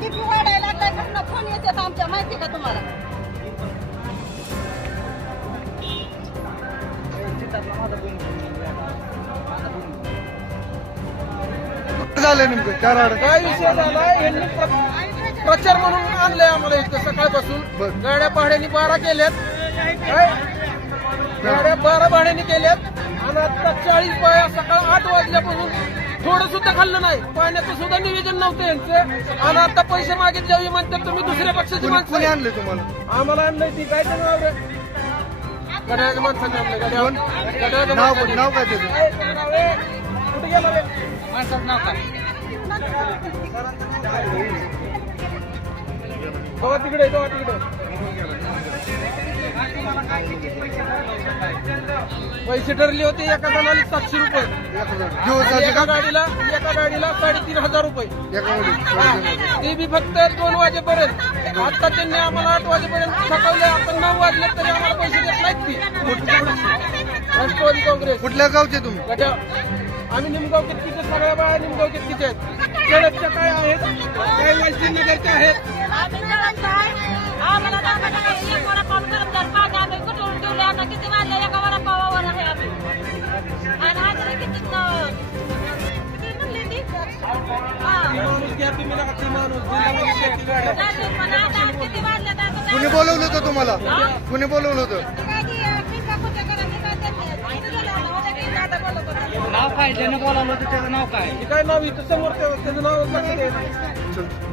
BP वाढायला लागलाय कसं फोन येतात आमच्या माहिती का तुम्हाला? झालं नेमकं काय विषय झालाय? यांनी प्रचार म्हणून आणलंय आम्हाला इथं सकाळपासून. गाड्या भाड्याने 12 केल्यात, गाड्या 12 भाड्याने केल्यात आणि आता 40 बाया सकाळ 8 वाजल्यापासून थोडं सुद्धा खाल्लं नाही. पाण्याचं सुद्धा नियोजन नव्हतं यांचं आणि आता पैसे मागितले म्हणतात तुम्ही दुसऱ्या पक्षाची माणसं आणले तुम्हाला. आम्हाला आणलंय ती काय नाव रे? गड्याच्या माणसाने आणलंय. गड्याचं नाव काय त्याचं? कुठे गेला रे? माणसाचं नाव काय? बघा तिकडे, बघा तिकडे. पैसे ठरले होते एका जणाला 700 रुपये, एका गाडीला 3,500 रुपये. ते बी फक्त 2 वाजेपर्यंत. आता त्यांनी आम्हाला 8 वाजेपर्यंत थकवले. आपण 9 वाजले तरी आम्हाला पैसे देत नाहीत. ती राष्ट्रवादी काँग्रेस. कुठल्या गावचे तुम्ही? आम्ही निमगाव कितकीचे, सगळ्या बाया निमगाव कितकीचे आहेत. केळदच्या काय आहेत, काही नगरच्या आहेत. कुणी बोलवलं होतं तुम्हाला? कुणी बोलवलं होतं? नाव काय? ज्याने बोलावलं होतं त्याचं नाव काय? काय नाव इथं समोर त्याचं नाव लक्षात येत.